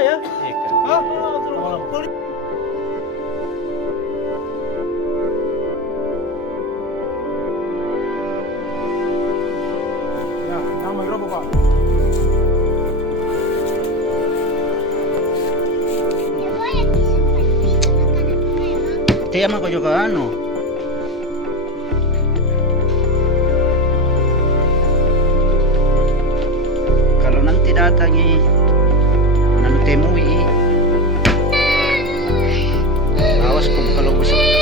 ya? Ika. Hah? Ya, nama berapa Pak? Kaya man ko juga ano. Kalau nanti datang nanu temui. Awas kau kalau besok